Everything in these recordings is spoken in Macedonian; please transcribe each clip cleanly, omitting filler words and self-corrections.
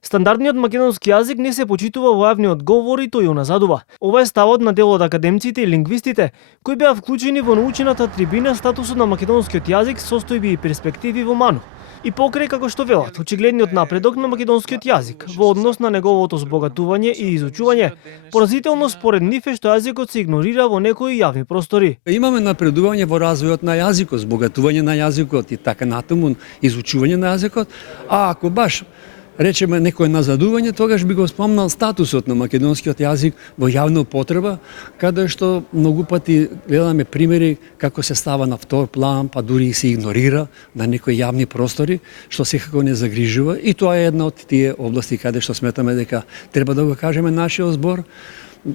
Стандардниот македонски јазик не се почитува во јавниот говор и тој ја назадува. Ова е ставот на дел од академците и лингвистите, кои беа вклучени во научената трибина статусот на македонскиот јазик, состојби и перспективи во МАНУ. И покрај, како што велат, очигледниот напредок на македонскиот јазик во однос на неговото збогатување и изучување, поразително според нив е што јазикот се игнорира во некои јавни простори. Имаме напредување во развојот на јазикот, збогатување на јазикот и така натаму, изучување на јазикот, а ако баш речеме некој назадување, тогаш би го спомнал статусот на македонскиот јазик во јавна употреба, каде што многу пати гледаме примери како се става на втор план, па дури и се игнорира на некои јавни простори, што секако не загрижува, и тоа е една од тие области каде што сметаме дека треба да го кажеме нашиот збор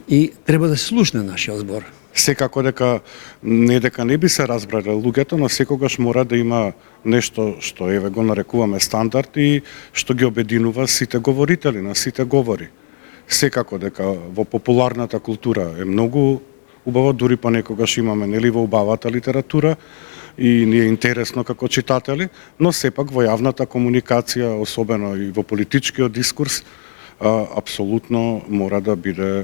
и треба да се слушне нашиот збор. Секако дека не би се разбрале луѓето, но секогаш мора да има нешто што еве го нарекуваме стандард и што ги обединува сите говорители на сите говори. Секако дека во популарната култура е многу убаво, дури понекогаш имаме нели во убавата литература и ни е интересно како читатели, но сепак во јавната комуникација, особено и во политичкиот дискурс, апсолутно мора да биде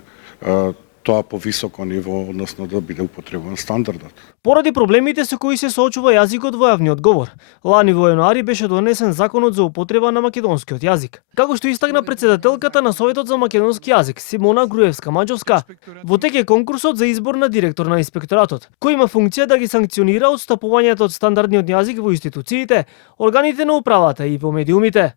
тоа по високо ниво, односно да биде употребуван стандардот. Поради проблемите со кои се соочува јазикот во јавниот говор, лани во јануари беше донесен законот за употреба на македонскиот јазик. Како што истакна председателката на Советот за македонски јазик Симона Груевска-Маđовска, во тек е конкурсот за избор на директор на инспекторатот, кој има функција да ги санкционира отстапувањето од стандардниот јазик во институциите, органите на управата и во медиумите.